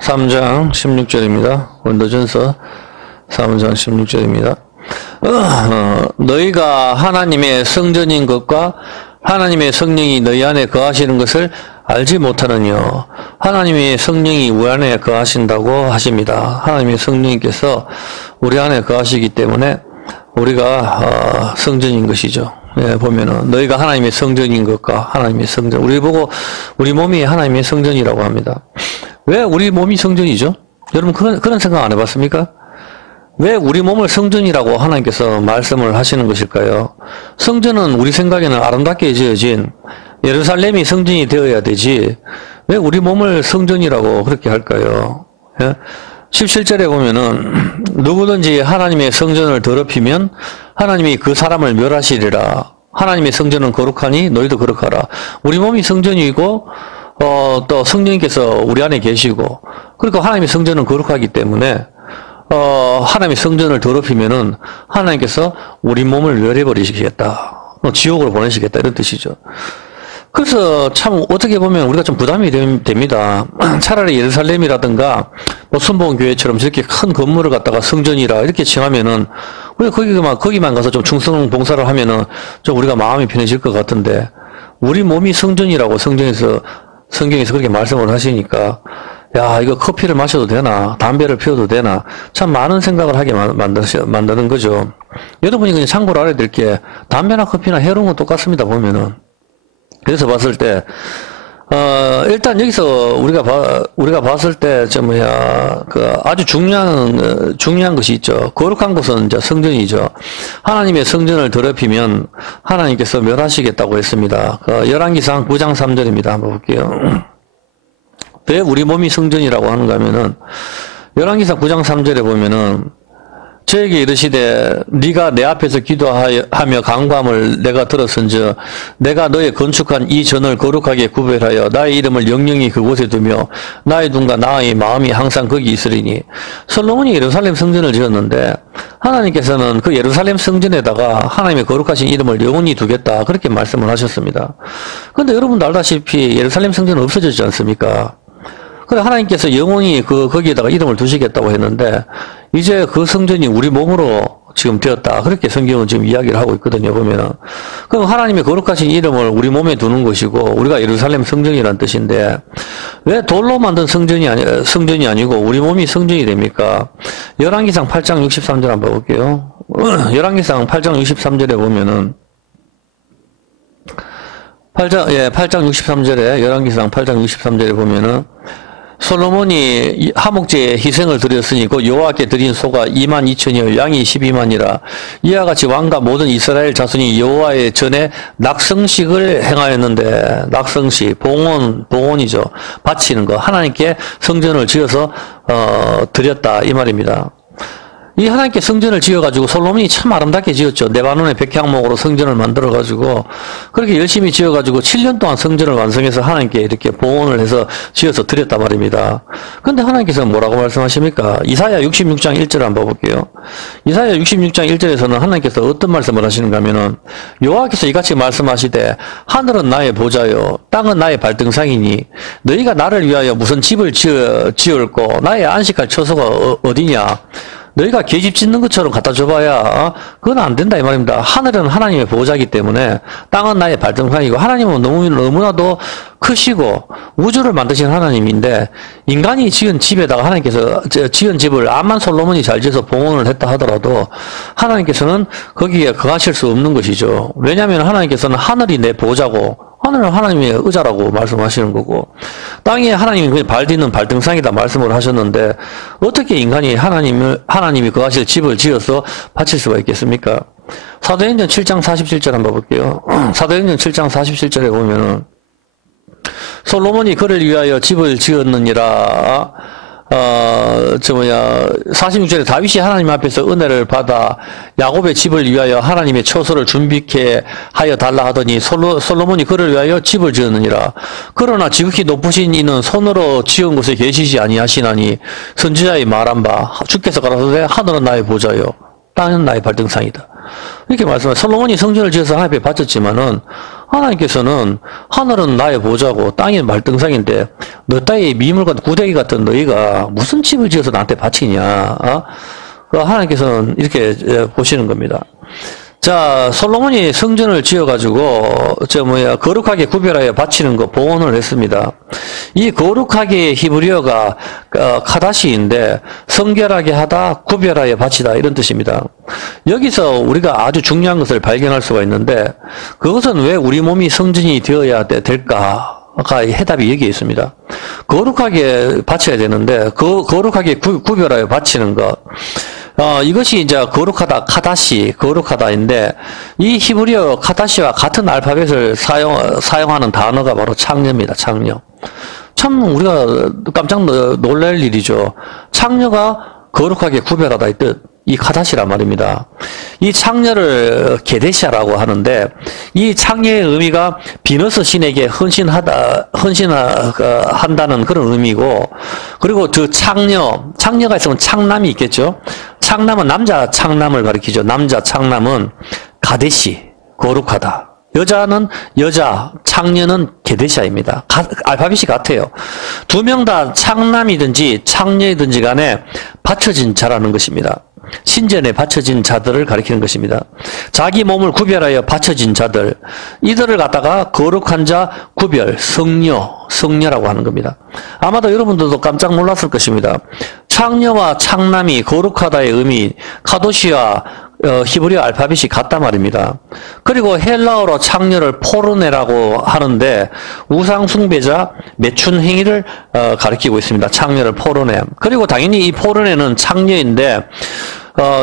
3장 16절입니다. 고린도전서 3장 16절입니다. 너희가 하나님의 성전인 것과 하나님의 성령이 너희 안에 거하시는 것을 알지 못하느뇨. 하나님의 성령이 우리 안에 거하신다고 하십니다. 하나님의 성령님께서 우리 안에 거하시기 때문에 우리가 성전인 것이죠. 예, 보면은 너희가 하나님의 성전인 것과 하나님의 성전, 우리 보고 우리 몸이 하나님의 성전이라고 합니다. 왜 우리 몸이 성전이죠? 여러분 그런 생각 안 해봤습니까? 왜 우리 몸을 성전이라고 하나님께서 말씀을 하시는 것일까요? 성전은 우리 생각에는 아름답게 지어진 예루살렘이 성전이 되어야 되지 왜 우리 몸을 성전이라고 그렇게 할까요? 예? 17절에 보면은 누구든지 하나님의 성전을 더럽히면 하나님이 그 사람을 멸하시리라. 하나님의 성전은 거룩하니 너희도 거룩하라. 우리 몸이 성전이고 또 성령님께서 우리 안에 계시고 그러니까 하나님의 성전은 거룩하기 때문에 하나님의 성전을 더럽히면은 하나님께서 우리 몸을 멸해버리시겠다. 지옥으로 보내시겠다. 이런 뜻이죠. 그래서 참 어떻게 보면 우리가 좀 부담이 됩니다. 차라리 예루살렘이라든가 뭐 순복음교회처럼 저렇게 큰 건물을 갖다가 성전이라 이렇게 칭하면은 우리가 거기만 가서 좀 충성 봉사를 하면은 좀 우리가 마음이 편해질 것 같은데 우리 몸이 성전이라고 성경에서 그렇게 말씀을 하시니까 야, 이거 커피를 마셔도 되나? 담배를 피워도 되나? 참 많은 생각을 하게 만드는 거죠. 여러분이 그냥 참고로 알아야 될 게 담배나 커피나 해로운 건 똑같습니다, 보면은. 그래서 봤을 때, 일단 여기서 우리가 봤을 때, 아주 중요한 것이 있죠. 거룩한 것은 이제 성전이죠. 하나님의 성전을 더럽히면 하나님께서 멸하시겠다고 했습니다. 열왕기상 9장 3절입니다. 한번 볼게요. 왜 우리 몸이 성전이라고 하는가 하면은, 열왕기상 9장 3절에 보면은, 저에게 이르시되 네가 내 앞에서 기도하며 간구함을 내가 들었은즉 내가 너의 건축한 이 전을 거룩하게 구별하여 나의 이름을 영영히 그곳에 두며 나의 눈과 나의 마음이 항상 거기 있으리니. 솔로몬이 예루살렘 성전을 지었는데 하나님께서는 그 예루살렘 성전에다가 하나님의 거룩하신 이름을 영원히 두겠다 그렇게 말씀을 하셨습니다. 그런데 여러분도 알다시피 예루살렘 성전은 없어졌지 않습니까? 그래 하나님께서 영원히 거기에다가 이름을 두시겠다고 했는데 이제 그 성전이 우리 몸으로 지금 되었다. 그렇게 성경은 지금 이야기를 하고 있거든요. 보면은. 그럼 하나님의 거룩하신 이름을 우리 몸에 두는 것이고 우리가 예루살렘 성전이라는 뜻인데 왜 돌로 만든 성전이 아니고 우리 몸이 성전이 됩니까? 열왕기상 8장 63절 한번 볼게요. 열왕기상 8장 63절에 보면은 8장 63절에 열왕기상 8장 63절에 보면은 솔로몬이 하목제에 희생을 드렸으니 그 여호와께 드린 소가 22,000이요 양이 12만이라. 이와 같이 왕과 모든 이스라엘 자손이 여호와의 전에 낙성식을 행하였는데 낙성식 봉헌이죠. 바치는 거 하나님께 성전을 지어서 드렸다 이 말입니다. 이 하나님께 성전을 지어가지고 솔로몬이 참 아름답게 지었죠. 레바논의 백향목으로 성전을 만들어가지고 그렇게 열심히 지어가지고 7년 동안 성전을 완성해서 하나님께 이렇게 봉헌을 해서 지어서 드렸단 말입니다. 그런데 하나님께서는 뭐라고 말씀하십니까? 이사야 66장 1절 한번 볼게요. 이사야 66장 1절에서는 하나님께서 어떤 말씀을 하시는가 하면은 여호와께서 이같이 말씀하시되 하늘은 나의 보좌요 땅은 나의 발등상이니 너희가 나를 위하여 무슨 집을 지을고 나의 안식할 처소가 어디냐? 너희가 계집 짓는 것처럼 갖다 줘봐야 그건 안 된다 이 말입니다. 하늘은 하나님의 보호자이기 때문에 땅은 나의 발등상이고 하나님은 너무나도 크시고 우주를 만드신 하나님인데 인간이 지은 집에다가 하나님께서 지은 집을 암만 솔로몬이 잘 지어서 봉헌을 했다 하더라도 하나님께서는 거기에 거하실 수 없는 것이죠. 왜냐하면 하나님께서는 하늘이 내 보호자고 하늘은 하나님의 의자라고 말씀하시는 거고 땅에 하나님이 그냥 발디는 발등상이다 말씀을 하셨는데 어떻게 인간이 하나님이 거하실 집을 지어서 바칠 수가 있겠습니까? 사도행전 7장 47절 한번 볼게요. 사도행전 7장 47절에 보면은 솔로몬이 그를 위하여 집을 지었느니라. 46절에 다윗이 하나님 앞에서 은혜를 받아 야곱의 집을 위하여 하나님의 처소를 준비케 하여 달라 하더니 솔로몬이 그를 위하여 집을 지었느니라. 그러나 지극히 높으신 이는 손으로 지은 곳에 계시지 아니하시나니 선지자의 말한 바 주께서 가라사대 하늘은 나의 보좌요 땅은 나의 발등상이다. 이렇게 말씀하세요. 솔로몬이 성전을 지어서 하나님께 바쳤지만은 하나님께서는 하늘은 나의 보좌고 땅이 말등상인데 너 따위 미물과 구데기 같은 너희가 무슨 집을 지어서 나한테 바치냐? 하나님께서는 이렇게 보시는 겁니다. 자, 솔로몬이 성전을 지어가지고, 거룩하게 구별하여 바치는 거 봉헌을 했습니다. 이 거룩하게 히브리어가, 카다시인데, 성결하게 하다, 구별하여 바치다, 이런 뜻입니다. 여기서 우리가 아주 중요한 것을 발견할 수가 있는데, 그것은 왜 우리 몸이 성전이 되어야 될까? 아까 해답이 여기에 있습니다. 거룩하게 바쳐야 되는데, 거룩하게 구별하여 바치는 것. 이것이 이제 거룩하다, 카다시, 거룩하다인데, 이 히브리어 카다시와 같은 알파벳을 사용하는 단어가 바로 창녀입니다, 창녀. 참, 우리가 깜짝 놀랄 일이죠. 창녀가 거룩하게 구별하다, 이 뜻. 이 카다시란 말입니다. 이 창녀를 게데시아라고 하는데, 이 창녀의 의미가 비너스 신에게 헌신한다는 그런 의미고, 그리고 그 창녀가 있으면 창남이 있겠죠? 창남은 남자 창남을 가리키죠. 남자 창남은 가데시, 거룩하다. 여자는 여자, 창녀는 게데시아입니다. 알파벳이 같아요. 두 명 다 창남이든지 창녀이든지 간에 받쳐진 자라는 것입니다. 신전에 바쳐진 자들을 가리키는 것입니다. 자기 몸을 구별하여 바쳐진 자들, 이들을 갖다가 거룩한 자 구별, 성녀라고 하는 겁니다. 아마도 여러분들도 깜짝 놀랐을 것입니다. 창녀와 창남이 거룩하다의 의미, 카도시와 히브리어 알파벳이 같단 말입니다. 그리고 헬라어로 창녀를 포르네라고 하는데 우상 숭배자 매춘 행위를 가리키고 있습니다. 창녀를 포르네. 그리고 당연히 이 포르네는 창녀인데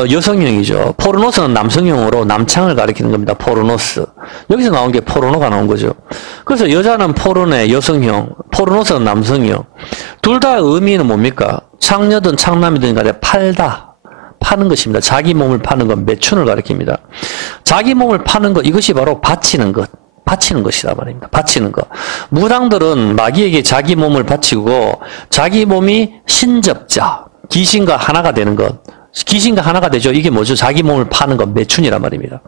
여성형이죠. 포르노스는 남성형으로 남창을 가리키는 겁니다. 포르노스. 여기서 나온 게 포르노가 나온 거죠. 그래서 여자는 포르네, 여성형, 포르노스는 남성형. 둘 다 의미는 뭡니까? 창녀든 창남이든 간에 파는 것입니다. 자기 몸을 파는 것, 매춘을 가리킵니다. 자기 몸을 파는 것, 이것이 바로 바치는 것이다 말입니다. 바치는 것. 무당들은 마귀에게 자기 몸을 바치고 자기 몸이 신접자, 귀신과 하나가 되는 것. 귀신과 하나가 되죠. 이게 뭐죠? 자기 몸을 파는 것, 매춘이란 말입니다.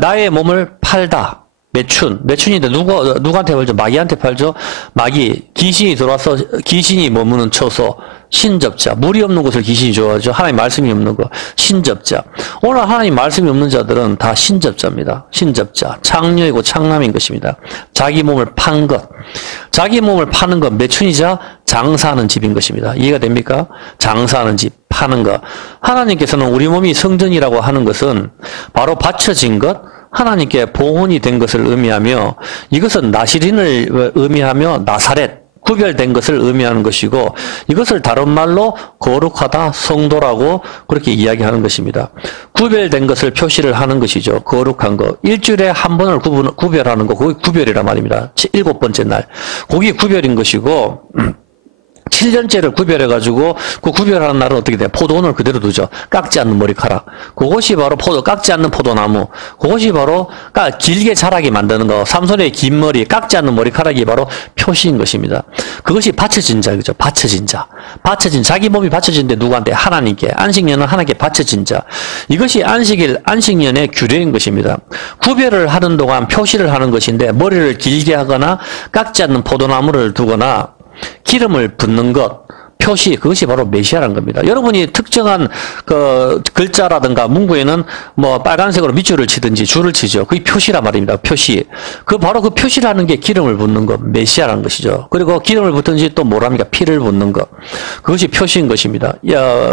나의 몸을 팔다. 매춘인데 누구한테 팔죠? 마귀한테 팔죠? 마귀, 귀신이 들어와서 귀신이 머무는 처소, 신접자. 물이 없는 곳을 귀신이 좋아하죠. 하나님 말씀이 없는 거, 신접자. 오늘 하나님 말씀이 없는 자들은 다 신접자입니다. 신접자. 창녀이고 창남인 것입니다. 자기 몸을 판 것. 자기 몸을 파는 것, 매춘이자 장사하는 집인 것입니다. 이해가 됩니까? 장사하는 집, 파는 것. 하나님께서는 우리 몸이 성전이라고 하는 것은 바로 바쳐진 것, 하나님께 봉헌이 된 것을 의미하며 이것은 나시린을 의미하며 나사렛, 구별된 것을 의미하는 것이고 이것을 다른 말로 거룩하다, 성도라고 그렇게 이야기하는 것입니다. 구별된 것을 표시를 하는 것이죠. 거룩한 것. 일주일에 한 번을 구별하는 거, 그게 구별이란 말입니다. 7번째 날. 그게 구별인 것이고 7년째를 구별해가지고 그 구별하는 날은 어떻게 돼요? 포도원을 그대로 두죠. 깎지 않는 머리카락. 그것이 바로 깎지 않는 포도나무. 그것이 바로 길게 자라게 만드는 거. 삼손의 긴 머리, 깎지 않는 머리카락이 바로 표시인 것입니다. 그것이 바쳐진 자, 그죠? 바쳐진 자. 자기 몸이 바쳐진데 누구한테? 하나님께. 안식년은 하나님께 바쳐진 자. 이것이 안식년의 규례인 것입니다. 구별을 하는 동안 표시를 하는 것인데 머리를 길게 하거나 깎지 않는 포도나무를 두거나 기름을 붓는 것, 표시, 그것이 바로 메시아라는 겁니다. 여러분이 특정한 그 글자라든가 문구에는 뭐 빨간색으로 밑줄을 치든지 줄을 치죠. 그게 표시란 말입니다. 표시. 바로 그 표시라는 게 기름을 붓는 것, 메시아라는 것이죠. 그리고 기름을 붓든지 또 뭐랍니까? 피를 붓는 것. 그것이 표시인 것입니다.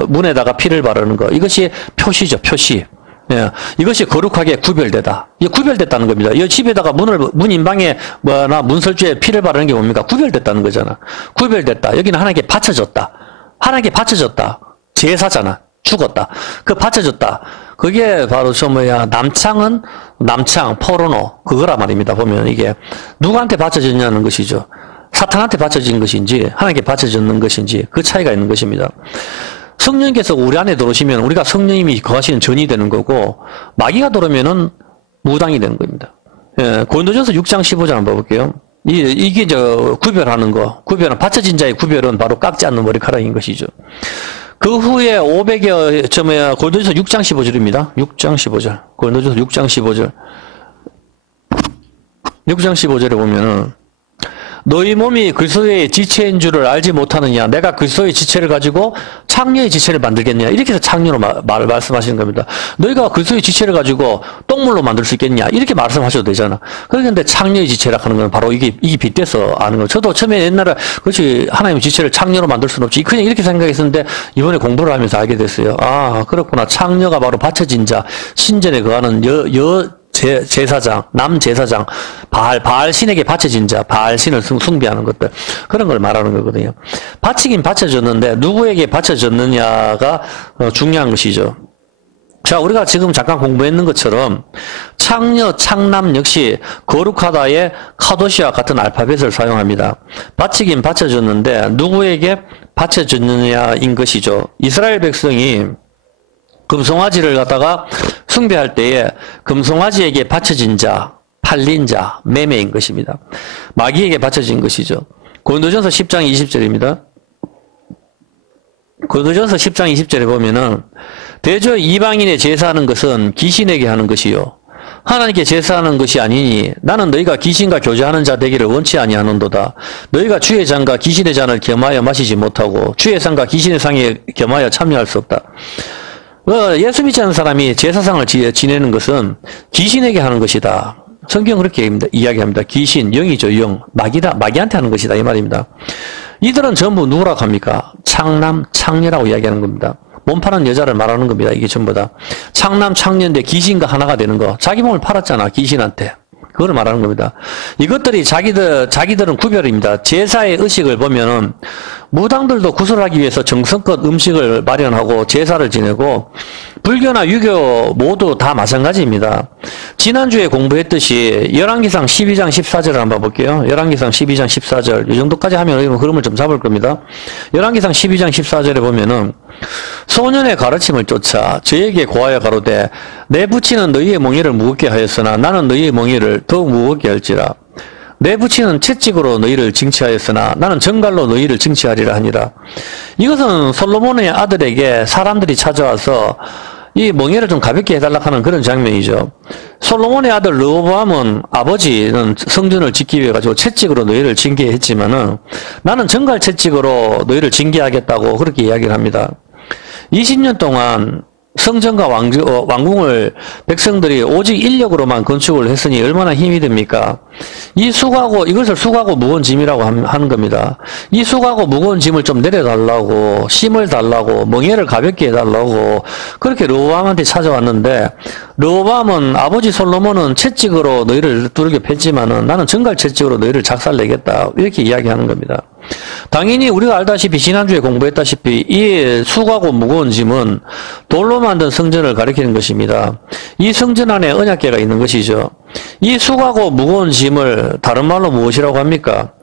문에다가 피를 바르는 것. 이것이 표시죠, 표시. 예, 이것이 거룩하게 구별되다. 이게 구별됐다는 겁니다. 이 집에다가 문 인방에 문설주에 피를 바르는 게 뭡니까? 구별됐다는 거잖아. 구별됐다. 여기는 하나님께 바쳐졌다. 하나님께 바쳐졌다. 제사잖아. 죽었다. 바쳐졌다. 그게 바로 남창, 포르노. 그거란 말입니다. 보면 이게 누구한테 바쳐졌냐는 것이죠. 사탄한테 바쳐진 것인지, 하나님께 바쳐졌는 것인지, 그 차이가 있는 것입니다. 성령께서 우리 안에 들어오시면 우리가 성령님이 거하시는 전이 되는 거고 마귀가 들어오면은 무당이 되는 겁니다. 예, 고린도전서 6장 15절 한번 볼게요. 이게 구별하는 거, 바쳐진 자의 구별은 바로 깎지 않는 머리카락인 것이죠. 그 후에 500여, 고린도전서 6장 15절입니다. 6장 15절. 고린도전서 6장 15절. 6장 15절에 보면은, 너희 몸이 그리스도의 지체인 줄을 알지 못하느냐. 내가 그리스도의 지체를 가지고 창녀의 지체를 만들겠냐. 이렇게 해서 창녀로 말씀하시는 겁니다. 너희가 그리스도의 지체를 가지고 똥물로 만들 수 있겠냐. 이렇게 말씀하셔도 되잖아. 그런데 창녀의 지체라 하는 건 바로 이게 빗대서 아는 거예요. 저도 처음에 옛날에 그렇지 하나님의 지체를 창녀로 만들 수는 없지. 그냥 이렇게 생각했었는데 이번에 공부를 하면서 알게 됐어요. 아, 그렇구나. 창녀가 바로 바쳐진 자, 신전에 거하는 제사장, 남제사장, 바알 신에게 바쳐진 자, 바알 신을 숭배하는 것들. 그런 걸 말하는 거거든요. 바치긴 바쳐졌는데, 누구에게 바쳐졌느냐가 중요한 것이죠. 자, 우리가 지금 잠깐 공부했는 것처럼, 창녀, 창남 역시 거룩하다의 카도시와 같은 알파벳을 사용합니다. 바치긴 바쳐졌는데, 누구에게 바쳐졌느냐인 것이죠. 이스라엘 백성이 금송아지를 갖다가 숭배할 때에 금송아지에게 바쳐진 자, 팔린 자, 매매인 것입니다. 마귀에게 바쳐진 것이죠. 고린도전서 10장 20절입니다. 고린도전서 10장 20절에 보면은 대저 이방인의 제사하는 것은 귀신에게 하는 것이요 하나님께 제사하는 것이 아니니 나는 너희가 귀신과 교제하는 자 되기를 원치 아니하는도다. 너희가 주의 잔과 귀신의 잔을 겸하여 마시지 못하고 주의 상과 귀신의 상에 겸하여 참여할 수 없다. 예수 믿지 않는 사람이 제사상을 지내는 것은 귀신에게 하는 것이다. 성경 그렇게 이야기합니다. 귀신, 영이죠, 영. 마귀다. 마귀한테 하는 것이다. 이 말입니다. 이들은 전부 누구라고 합니까? 창남, 창녀라고 이야기하는 겁니다. 몸 파는 여자를 말하는 겁니다. 이게 전부 다. 창남, 창녀인데 귀신과 하나가 되는 거. 자기 몸을 팔았잖아. 귀신한테. 그걸 말하는 겁니다. 이것들이 자기들은 구별입니다. 제사의 의식을 보면은 무당들도 구슬하기 위해서 정성껏 음식을 마련하고 제사를 지내고 불교나 유교 모두 다 마찬가지입니다. 지난주에 공부했듯이 열왕기상 12장 14절을 한번 볼게요. 열왕기상 12장 14절 이 정도까지 하면 흐름을 좀 잡을 겁니다. 열왕기상 12장 14절에 보면은 소년의 가르침을 쫓아 저에게 고하여 가로되 내 부친은 너희의 멍에를 무겁게 하였으나 나는 너희의 멍에를 더욱 무겁게 할지라. 내 부친은 채찍으로 너희를 징치하였으나 나는 정갈로 너희를 징치하리라 하니라. 이것은 솔로몬의 아들에게 사람들이 찾아와서 이 멍에를 좀 가볍게 해달라고 하는 그런 장면이죠. 솔로몬의 아들 르호보암은 아버지는 성전을 짓기 위해 가지고 채찍으로 너희를 징계했지만은 나는 정갈 채찍으로 너희를 징계하겠다고 그렇게 이야기를 합니다. 20년 동안 성전과 왕궁을 백성들이 오직 인력으로만 건축을 했으니 얼마나 힘이 듭니까? 이것을 수고하고 무거운 짐이라고 하는 겁니다. 이 수고하고 무거운 짐을 좀 내려달라고, 힘을 달라고, 멍에를 가볍게 해달라고, 그렇게 르호보암한테 찾아왔는데, 르호보암은 아버지 솔로몬은 채찍으로 너희를 두르게 팼지만은 나는 정갈 채찍으로 너희를 작살내겠다. 이렇게 이야기하는 겁니다. 당연히 우리가 알다시피 지난주에 공부했다시피 이 수고하고 무거운 짐은 돌로 만든 성전을 가리키는 것입니다. 이 성전 안에 언약궤가 있는 것이죠. 이 수고하고 무거운 짐을 다른 말로 무엇이라고 합니까?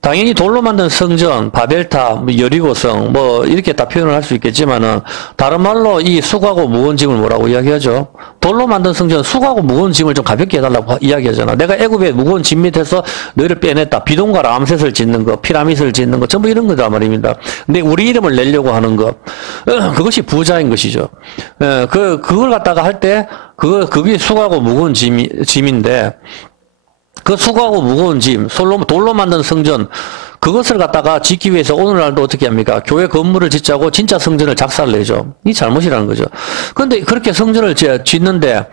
당연히 돌로 만든 성전, 바벨탑, 여리고성 이렇게 다 표현을 할 수 있겠지만은 다른 말로 이 수고하고 무거운 짐을 뭐라고 이야기하죠? 돌로 만든 성전, 수고하고 무거운 짐을 좀 가볍게 해달라고 이야기하잖아. 내가 애굽의 무거운 짐 밑에서 너희를 빼냈다. 비동과 람셋을 짓는 거, 피라밋을 짓는 거, 전부 이런 거다 말입니다. 근데 우리 이름을 내려고 하는 거, 그것이 부자인 것이죠. 그걸 갖다가 할 때 그게 수고하고 무거운 짐인데. 그 수고하고 무거운 짐, 돌로 만든 성전, 그것을 갖다가 짓기 위해서 오늘날도 어떻게 합니까? 교회 건물을 짓자고 진짜 성전을 작살내죠. 이 잘못이라는 거죠. 그런데 그렇게 성전을 짓는데,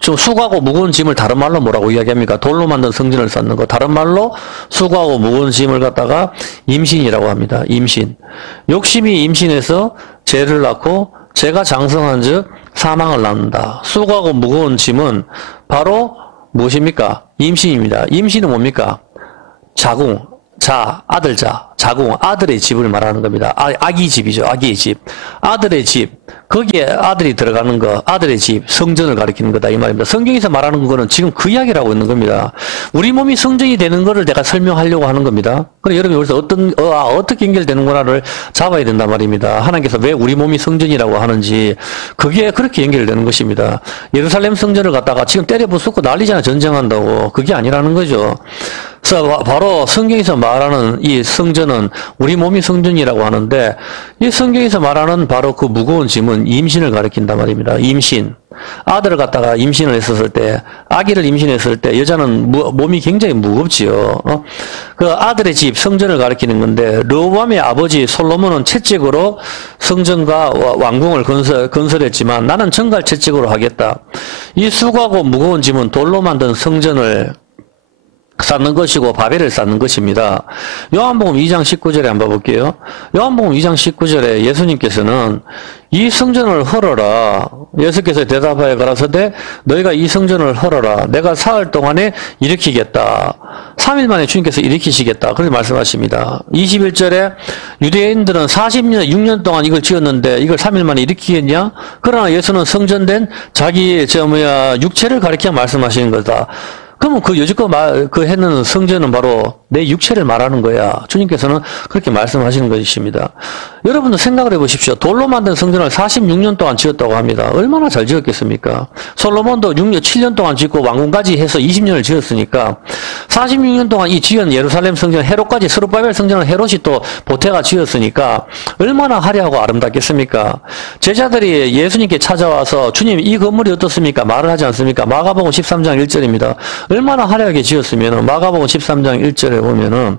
좀 수고하고 무거운 짐을 다른 말로 뭐라고 이야기합니까? 돌로 만든 성전을 쌓는 거. 다른 말로 수고하고 무거운 짐을 갖다가 임신이라고 합니다. 임신. 욕심이 임신해서 죄를 낳고, 죄가 장성한 즉 사망을 낳는다. 수고하고 무거운 짐은 바로 무엇입니까? 임신입니다. 임신은 뭡니까? 자궁, 아들자, 자궁, 아들의 집을 말하는 겁니다. 아기 집이죠. 아기의 집. 아들의 집. 거기에 아들이 들어가는 거, 아들의 집, 성전을 가리키는 거다 이 말입니다. 성경에서 말하는 거는 지금 그 이야기를 하고 있는 겁니다. 우리 몸이 성전이 되는 거를 내가 설명하려고 하는 겁니다. 그럼 여러분이 여기서 어떻게 연결되는구나를 잡아야 된단 말입니다. 하나님께서 왜 우리 몸이 성전이라고 하는지 그게 그렇게 연결되는 것입니다. 예루살렘 성전을 갖다가 지금 때려 부수고 난리잖아. 전쟁한다고. 그게 아니라는 거죠. 그래서 바로 성경에서 말하는 이 성전은 우리 몸이 성전이라고 하는데, 이 성경에서 말하는 바로 그 무거운 짐은 임신을 가리킨단 말입니다. 임신. 아들을 갖다가 임신을 했었을 때, 아기를 임신했을 때 여자는 몸이 굉장히 무겁지요. 그 아들의 집, 성전을 가리키는 건데, 르호보암의 아버지 솔로몬은 채찍으로 성전과 왕궁을 건설했지만 나는 정갈 채찍으로 하겠다. 이 수고하고 무거운 짐은 돌로 만든 성전을 쌓는 것이고 바벨을 쌓는 것입니다. 요한복음 2장 19절에 한번 볼게요. 요한복음 2장 19절에 예수님께서는 이 성전을 헐어라. 예수께서 대답하여 가라사대 너희가 이 성전을 헐어라. 내가 사흘 동안에 일으키겠다. 3일 만에 주님께서 일으키시겠다. 그렇게 말씀하십니다. 21절에 유대인들은 6년 동안 이걸 지었는데 이걸 3일 만에 일으키겠냐? 그러나 예수는 성전된 자기 육체를 가리켜 말씀하시는 거다. 그러면 그 여지껏 했는 성전은 바로 내 육체를 말하는 거야. 주님께서는 그렇게 말씀하시는 것이십니다. 여러분도 생각을 해보십시오. 돌로 만든 성전을 46년 동안 지었다고 합니다. 얼마나 잘 지었겠습니까? 솔로몬도 7년 동안 짓고 왕궁까지 해서 20년을 지었으니까 46년 동안 이 지은 예루살렘 성전 헤롯까지 스룹바벨 성전을 헤롯이 또 보태가 지었으니까 얼마나 화려하고 아름답겠습니까? 제자들이 예수님께 찾아와서 주님 이 건물이 어떻습니까? 말을 하지 않습니까? 마가복음 13장 1절입니다. 얼마나 화려하게 지었으면 마가복음 13장 1절에 보면은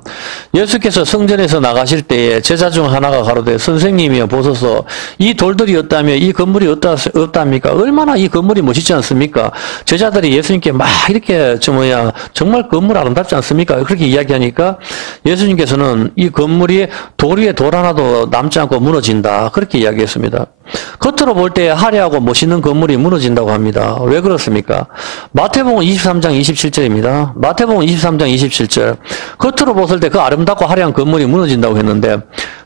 예수께서 성전에서 나가실 때에 제자 중 하나가 가로되 선생님이여 보소서 이 돌들이 없다며 이 건물이 없답니까? 얼마나 이 건물이 멋있지 않습니까? 제자들이 예수님께 막 이렇게 정말 건물 아름답지 않습니까? 그렇게 이야기하니까 예수님께서는 이 건물이 돌 위에 돌 하나도 남지 않고 무너진다. 그렇게 이야기했습니다. 겉으로 볼 때 화려하고 멋있는 건물이 무너진다고 합니다. 왜 그렇습니까? 마태복음 23장 27절입니다. 마태복음 23장 27절. 겉으로 봤을 때 그 아름답고 화려한 건물이 무너진다고 했는데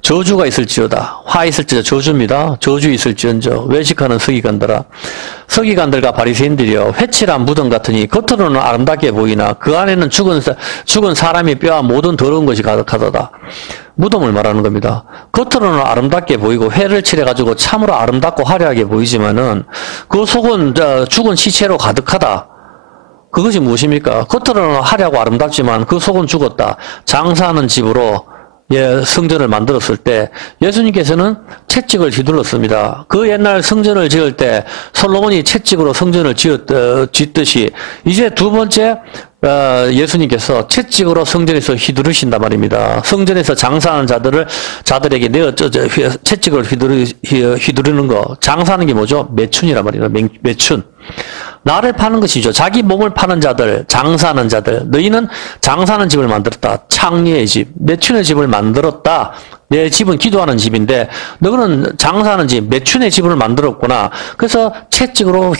저주가 있을지어다. 화 있을지어다. 저주입니다. 저주 있을지언정 외식하는 서기관들아. 서기관들과 바리새인들이여 회칠한 무덤 같으니 겉으로는 아름답게 보이나 그 안에는 죽은 사람의 뼈와 모든 더러운 것이 가득하도다. 무덤을 말하는 겁니다. 겉으로는 아름답게 보이고 회를 칠해가지고 참으로 아름답고 화려하게 보이지만은 그 속은 죽은 시체로 가득하다. 그것이 무엇입니까? 겉으로는 화려하고 아름답지만 그 속은 죽었다. 장사하는 집으로 성전을 만들었을 때 예수님께서는 채찍을 휘둘렀습니다. 그 옛날 성전을 지을 때 솔로몬이 채찍으로 성전을 짓듯이 이제 두 번째 예수님께서 채찍으로 성전에서 휘두르신단 말입니다. 성전에서 장사하는 자들에게 채찍을 휘두르는 거. 장사하는 게 뭐죠? 매춘이란 말이에요. 매춘. 나를 파는 것이죠. 자기 몸을 파는 자들, 장사하는 자들. 너희는 장사하는 집을 만들었다. 창리의 집, 매춘의 집을 만들었다. 내 집은 기도하는 집인데 너는 장사하는 집, 매춘의 집을 만들었구나. 그래서 채찍으로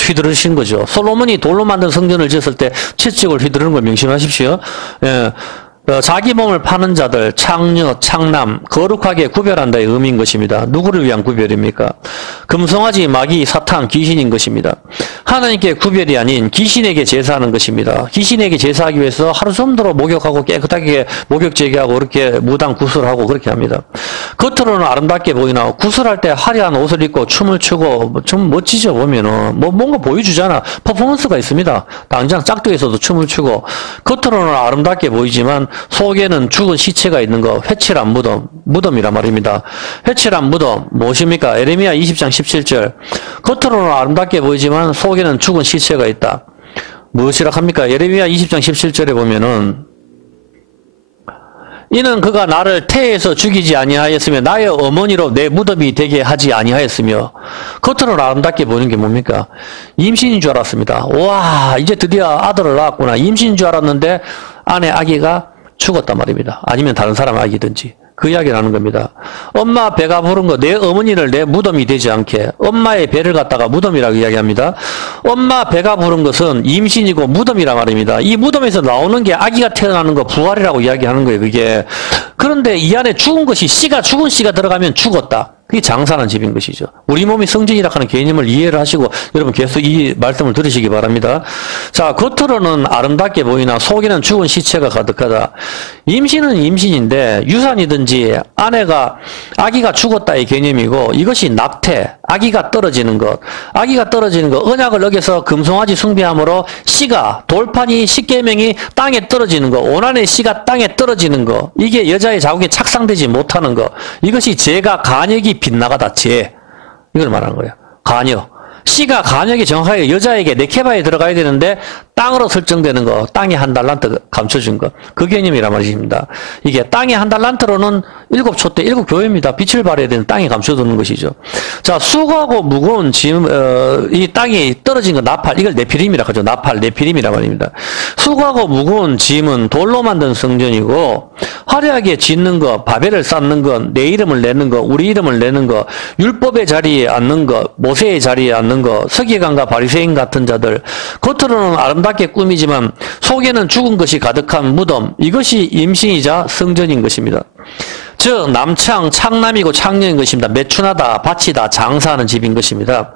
휘두르신 거죠. 솔로몬이 돌로 만든 성전을 지었을 때 채찍을 휘두르는 걸 명심하십시오. 예. 자기 몸을 파는 자들, 창녀, 창남, 거룩하게 구별한다의 의미인 것입니다. 누구를 위한 구별입니까? 금송아지, 마귀, 사탄, 귀신인 것입니다. 하나님께 구별이 아닌 귀신에게 제사하는 것입니다. 귀신에게 제사하기 위해서 하루 종일 목욕하고 깨끗하게 목욕 제기하고 그렇게 무당 구슬하고 그렇게 합니다. 겉으로는 아름답게 보이나 구슬할 때 화려한 옷을 입고 춤을 추고 좀 멋지죠 보면은 뭔가 보여주잖아. 퍼포먼스가 있습니다. 당장 짝두에서도 춤을 추고 겉으로는 아름답게 보이지만 속에는 죽은 시체가 있는 거, 회칠한 무덤이란 말입니다. 회칠한 무덤, 무엇입니까? 에레미야 20장 17절. 겉으로는 아름답게 보이지만 속에는 죽은 시체가 있다. 무엇이라 합니까? 에레미야 20장 17절에 보면은 이는 그가 나를 태에서 죽이지 아니하였으며 나의 어머니로 내 무덤이 되게 하지 아니하였으며 겉으로는 아름답게 보이는 게 뭡니까? 임신인 줄 알았습니다. 와, 이제 드디어 아들을 낳았구나. 임신인 줄 알았는데 안에 아기가 죽었단 말입니다. 아니면 다른 사람 아기든지. 그 이야기를 하는 겁니다. 엄마 배가 부른 거, 내 어머니를 내 무덤이 되지 않게. 엄마의 배를 갖다가 무덤이라고 이야기합니다. 엄마 배가 부른 것은 임신이고 무덤이란 말입니다. 이 무덤에서 나오는 게 아기가 태어나는 거 부활이라고 이야기하는 거예요, 그게. 그런데 이 안에 죽은 씨가 들어가면 죽었다. 그게 장사하는 집인 것이죠. 우리 몸이 성전이라 하는 개념을 이해를 하시고 여러분 계속 이 말씀을 들으시기 바랍니다. 자, 겉으로는 아름답게 보이나 속에는 죽은 시체가 가득하다. 임신은 임신인데 유산이든지 아기가 죽었다의 개념이고 이것이 낙태, 아기가 떨어지는 것, 언약을 어겨서 금송아지 숭배함으로 씨가 돌판이 십계명이 땅에 떨어지는 것, 오난의 씨가 땅에 떨어지는 것, 이게 여자의 자궁에 착상되지 못하는 것, 이것이 죄가 간역이 빗나가다 죄, 이걸 말하는 거예요. 간역. 씨가 간역이 정확하게 여자에게 네케바에 들어가야 되는데 땅으로 설정되는 거, 땅에 한 달란트 감춰준 거, 그 개념이란 말입니다. 이게 땅에 한 달란트로는 7촛대 7교회입니다. 빛을 발해야 되는 땅에 감춰두는 것이죠. 자, 수고하고 무거운 짐, 이 땅에 떨어진 거 나팔, 이걸 네피림이라 하죠. 나팔, 네피림이란 말입니다. 수고하고 무거운 짐은 돌로 만든 성전이고 화려하게 짓는 거, 바벨을 쌓는 거, 내 이름을 내는 거, 우리 이름을 내는 거, 율법의 자리에 앉는 거, 모세의 자리에 앉는 거, 서기관과 바리새인 같은 자들, 겉으로는 아름답게 꾸미지만 속에는 죽은 것이 가득한 무덤, 이것이 임신이자 성전인 것입니다. 즉 창남이고 창녀인 것입니다. 매춘하다, 바치다, 장사하는 집인 것입니다.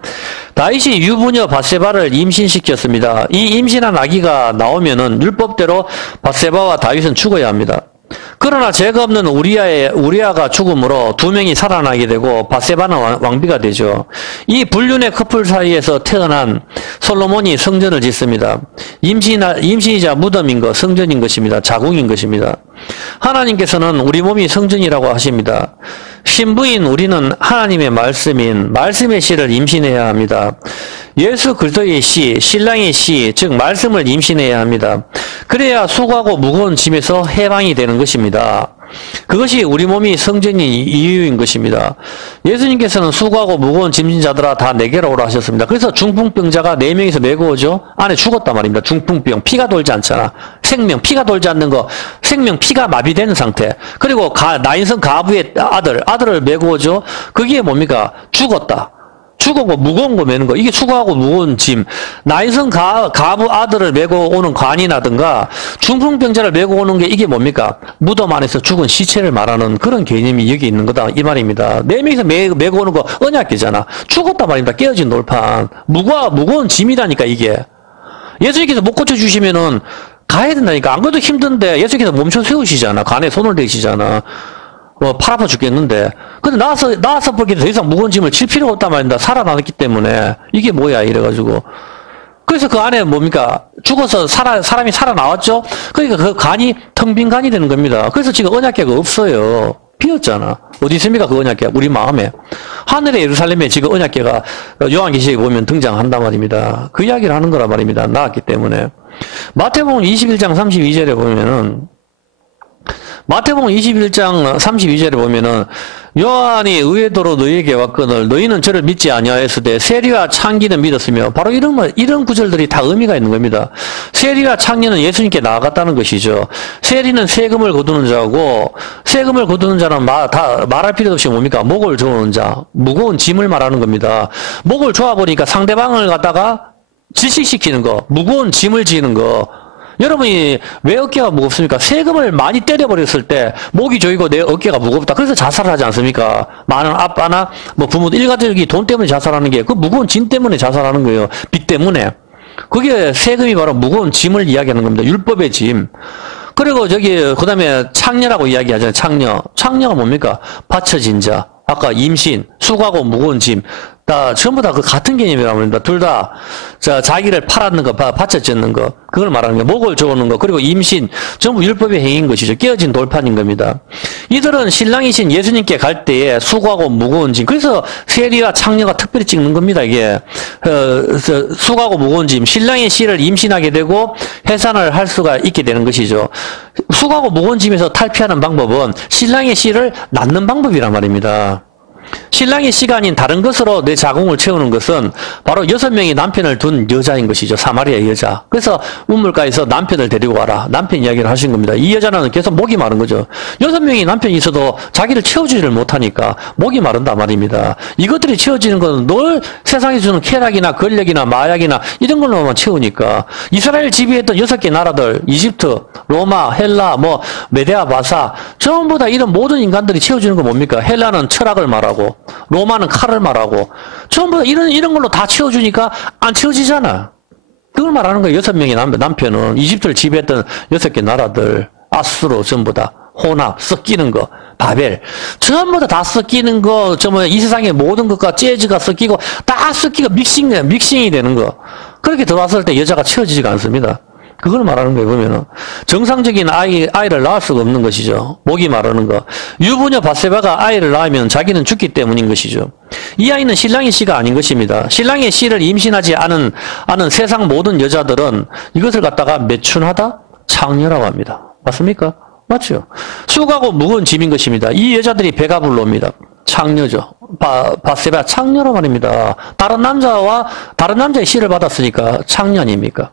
다윗이 유부녀 밧세바를 임신시켰습니다. 이 임신한 아기가 나오면은 율법대로 밧세바와 다윗은 죽어야 합니다. 그러나 죄가 없는 우리아가 죽음으로 두 명이 살아나게 되고 밧세바는 왕비가 되죠. 이 불륜의 커플 사이에서 태어난 솔로몬이 성전을 짓습니다. 임신이자 무덤인 것, 성전인 것입니다. 자궁인 것입니다. 하나님께서는 우리 몸이 성전이라고 하십니다. 신부인 우리는 하나님의 말씀의 씨를 임신해야 합니다. 예수 그리스도의 씨, 신랑의 씨, 즉 말씀을 임신해야 합니다. 그래야 수고하고 무거운 짐에서 해방이 되는 것입니다. 그것이 우리 몸이 성전인 이유인 것입니다. 예수님께서는 수고하고 무거운 짐진자들아 다 내게로 오라 하셨습니다. 그래서 중풍병자가 4명이서 메고 오죠. 안에 죽었단 말입니다. 중풍병, 피가 돌지 않잖아. 생명, 피가 돌지 않는 거, 생명, 피가 마비되는 상태. 그리고 나인성 가부의 아들을 메고 오죠. 그게 뭡니까? 죽었다. 죽었고 무거운 거 메는 거, 이게 수고하고 무거운 짐. 나인성 가부 아들을 메고 오는 관이라든가 중풍병자를 메고 오는 게 이게 뭡니까? 무덤 안에서 죽은 시체를 말하는 그런 개념이 여기 있는 거다 이 말입니다. 4명이서 메고 오는 거 언약계잖아. 죽었단 말입니다. 깨어진 돌판. 무거운 짐이라니까 이게. 예수님께서 못 고쳐주시면은 가야 된다니까. 안 그래도 힘든데 예수님께서 멈춰 세우시잖아. 간에 손을 대시잖아. 팔 아파 죽겠는데. 근데 나와서 보기에 더 이상 무거운 짐을 칠 필요가 없단 말입니다. 살아나왔기 때문에. 이게 뭐야, 이래가지고. 그래서 그 안에 뭡니까? 죽어서 사람이 살아나왔죠? 그러니까 그 간이 텅 빈 간이 되는 겁니다. 그래서 지금 언약궤가 없어요. 비었잖아. 어디 있습니까? 그 언약궤. 우리 마음에. 하늘의 예루살렘에 지금 언약궤가 요한계시록에 보면 등장한단 말입니다. 그 이야기를 하는 거란 말입니다. 나왔기 때문에. 마태복음 21장 32절에 보면은 마태복음 21장 32절에 보면은 요한이 의외도로 너희에게 왔거늘 너희는 저를 믿지 아니하였으되 세리와 창기는 믿었으며 바로 이런 구절들이 다 의미가 있는 겁니다. 세리와 창녀는 예수님께 나아갔다는 것이죠. 세리는 세금을 거두는 자고 세금을 거두는 자는 다 말할 필요 없이 뭡니까? 목을 조는 자, 무거운 짐을 말하는 겁니다. 목을 조아보니까 상대방을 갖다가 질식시키는 거, 무거운 짐을 지는 거. 여러분이 왜 어깨가 무겁습니까? 세금을 많이 때려버렸을 때 목이 조이고 내 어깨가 무겁다. 그래서 자살을 하지 않습니까? 많은 아빠나 부모들 일가족이 돈 때문에 자살하는 게 그 무거운 짐 때문에 자살하는 거예요. 빚 때문에. 그게 세금이 바로 무거운 짐을 이야기하는 겁니다. 율법의 짐. 그리고 그 다음에 창녀라고 이야기하잖아요. 창녀. 창녀가 뭡니까? 받쳐진 자. 아까 임신, 수고하고 무거운 짐. 전부 다 그 같은 개념이라고 합니다. 둘 다, 자기를 팔았는 거, 바쳐졌는 거, 그걸 말하는 거, 목을 조는 거, 그리고 임신, 전부 율법의 행위인 것이죠. 깨어진 돌판인 겁니다. 이들은 신랑이신 예수님께 갈 때에 수고하고 무거운 짐, 그래서 세리와 창녀가 특별히 찍는 겁니다, 이게. 수고하고 무거운 짐, 신랑의 씨를 임신하게 되고 해산을 할 수가 있게 되는 것이죠. 수고하고 무거운 짐에서 탈피하는 방법은 신랑의 씨를 낳는 방법이란 말입니다. 신랑의 씨가 아닌 다른 것으로 내 자궁을 채우는 것은 바로 6명이 남편을 둔 여자인 것이죠. 사마리아 여자. 그래서 우물가에서 남편을 데리고 와라. 남편 이야기를 하신 겁니다. 이 여자는 계속 목이 마른 거죠. 6명이 남편이 있어도 자기를 채워주지를 못하니까 목이 마른단 말입니다. 이것들이 채워지는 것은 늘 세상에 주는 쾌락이나 권력이나 마약이나 이런 걸로만 채우니까 이스라엘 지배했던 6개 나라들, 이집트, 로마, 헬라, 메데아, 바사 전부 다 이런 모든 인간들이 채워주는 건 뭡니까? 헬라는 철학을 말하고 말하고, 로마는 칼을 말하고, 전부 다 이런 걸로 다 채워주니까 안 채워지잖아. 그걸 말하는 거예요. 6명의 남편은 이집트를 지배했던 6개 나라들, 아수르 전부 다 혼합, 섞이는 거, 바벨, 전부 다 섞이는 거, 이 세상의 모든 것과 재즈가 섞이고, 다 섞이고 믹싱이 되는 거. 그렇게 들어왔을 때 여자가 채워지지가 않습니다. 그걸 말하는 거예요, 보면은. 정상적인 아이를 낳을 수가 없는 것이죠. 목이 마르는 거. 유부녀 바세바가 아이를 낳으면 자기는 죽기 때문인 것이죠. 이 아이는 신랑의 씨가 아닌 것입니다. 신랑의 씨를 임신하지 않은 세상 모든 여자들은 이것을 갖다가 매춘하다? 창녀라고 합니다. 맞습니까? 맞죠? 쑥하고 묵은 짐인 것입니다. 이 여자들이 배가 불러옵니다. 창녀죠. 바세바 창녀로 말입니다. 다른 남자의 씨를 받았으니까 창녀 아닙니까?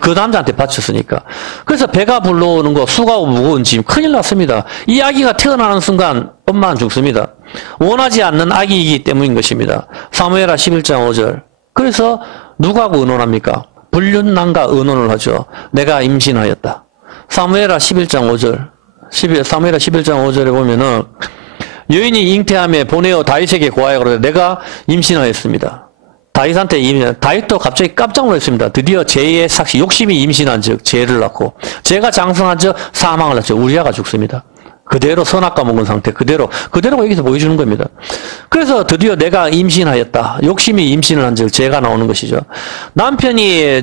그 남자한테 바쳤으니까. 그래서 배가 불러오는 거, 수가고 무거운 짐, 큰일 났습니다. 이 아기가 태어나는 순간 엄마는 죽습니다. 원하지 않는 아기이기 때문인 것입니다. 사무엘하 11장 5절. 그래서 누구하고 의논합니까? 불륜남과 의논을 하죠. 내가 임신하였다. 사무엘하 11장 5절. 사무엘하 11장 5절에 보면은 여인이 잉태함에 보내어 다윗에게 고하여 그러되 내가 임신하였습니다. 다윗도 갑자기 깜짝 놀랐습니다. 드디어 죄의 삭시, 욕심이 임신한 즉, 죄를 낳고, 죄가 장성한 즉, 사망을 낳죠. 우리아가 죽습니다. 그대로 선악과 먹은 상태, 그대로 여기서 보여주는 겁니다. 그래서 드디어 내가 임신하였다. 욕심이 임신을 한 즉, 죄가 나오는 것이죠. 남편이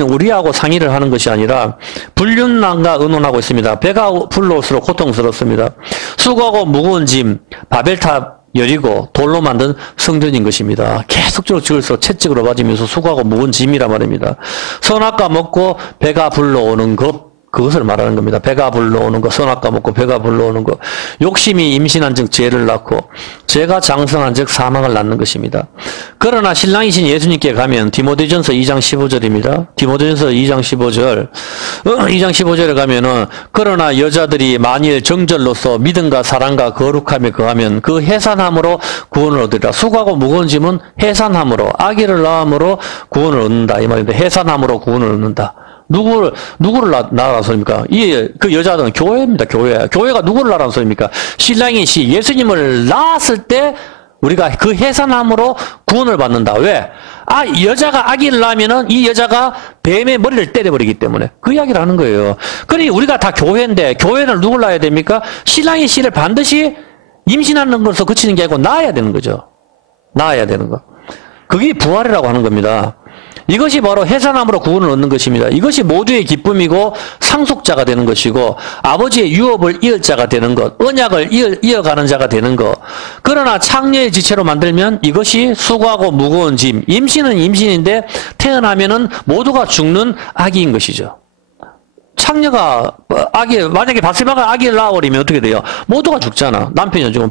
우리하고 상의를 하는 것이 아니라, 불륜남과 의논하고 있습니다. 배가 불러올수록 고통스럽습니다. 수고하고 무거운 짐, 바벨탑, 여리고 돌로 만든 성전인 것입니다. 계속적으로 지을수록 채찍으로 맞으면서 수고하고 무거운 짐이란 말입니다. 선악과 먹고 배가 불러오는 것, 그것을 말하는 겁니다. 배가 불러오는 것, 선악과 먹고 배가 불러오는 것, 욕심이 임신한 즉 죄를 낳고 죄가 장성한 즉 사망을 낳는 것입니다. 그러나 신랑이신 예수님께 가면 디모데전서 2장 15절입니다. 디모데전서 2장 15절 2장 15절에 가면은 그러나 여자들이 만일 정절로서 믿음과 사랑과 거룩함에 거하면 그 해산함으로 구원을 얻으리라. 수고하고 무거운 짐은 해산함으로, 아기를 낳음으로 구원을 얻는다 이 말인데, 해산함으로 구원을 얻는다. 누구를 낳으라는 소리입니까? 그 여자는 교회입니다, 교회. 교회가 누구를 낳으라는 소리입니까? 신랑이 예수님을 낳았을 때 우리가 그 해산함으로 구원을 받는다. 왜? 여자가 아기를 낳으면은 이 여자가 뱀의 머리를 때려버리기 때문에. 그 이야기를 하는 거예요. 그러니 우리가 다 교회인데, 교회는 누굴 낳아야 됩니까? 신랑의 씨를 반드시 임신하는 것으로 그치는 게 아니고 낳아야 되는 거죠. 낳아야 되는 거. 그게 부활이라고 하는 겁니다. 이것이 바로 해산함으로 구원을 얻는 것입니다. 이것이 모두의 기쁨이고 상속자가 되는 것이고 아버지의 유업을 이을 자가 되는 것, 언약을 이어가는 자가 되는 것. 그러나 창녀의 지체로 만들면 이것이 수고하고 무거운 짐, 임신은 임신인데 태어나면은 모두가 죽는 아기인 것이죠. 창녀가 만약에 바세바가 아기를 낳아버리면 어떻게 돼요? 모두가 죽잖아. 남편이 지금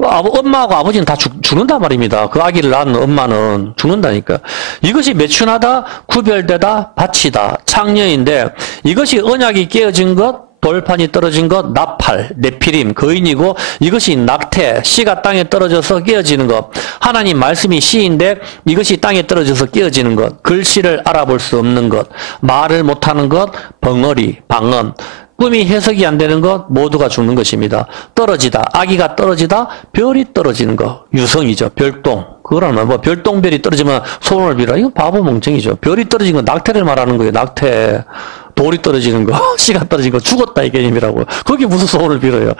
엄마하고 아버지는 다 죽는단 말입니다. 그 아기를 낳은 엄마는 죽는다니까. 이것이 매춘하다, 구별되다, 바치다, 창녀인데 이것이 언약이 깨어진 것, 돌판이 떨어진 것, 나팔, 네피림, 거인이고 이것이 낙태, 씨가 땅에 떨어져서 깨어지는 것. 하나님 말씀이 씨인데 이것이 땅에 떨어져서 깨어지는 것. 글씨를 알아볼 수 없는 것, 말을 못하는 것, 벙어리, 방언. 꿈이 해석이 안 되는 것, 모두가 죽는 것입니다. 떨어지다, 아기가 떨어지다, 별이 떨어지는 것, 유성이죠. 별똥. 그거라면 별똥별이 떨어지면 소원을 빌어. 이거 바보 멍청이죠. 별이 떨어진 건 낙태를 말하는 거예요. 낙태. 돌이 떨어지는 거, 씨가 떨어진 거, 죽었다 이 개념이라고. 거기 무슨 소원을 빌어요.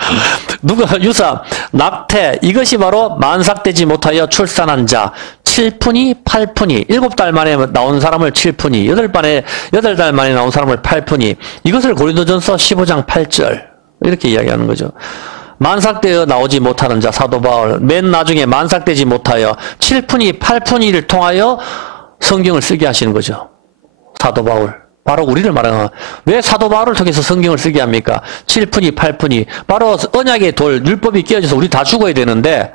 유사, 낙태, 이것이 바로 만삭되지 못하여 출산한 자, 7푼이, 8푼이, 7달 만에 나온 사람을 7푼이, 8달 만에 나온 사람을 8푼이, 이것을 고린도전서 15장 8절, 이렇게 이야기하는 거죠. 만삭되어 나오지 못하는 자, 사도 바울, 맨 나중에 만삭되지 못하여 7푼이, 8푼이를 통하여 성경을 쓰게 하시는 거죠. 사도 바울. 바로 우리를 말하는, 왜 사도 바울을 통해서 성경을 쓰게 합니까? 7푼이, 8푼이. 바로 언약의 돌, 율법이 깨어져서 우리 다 죽어야 되는데,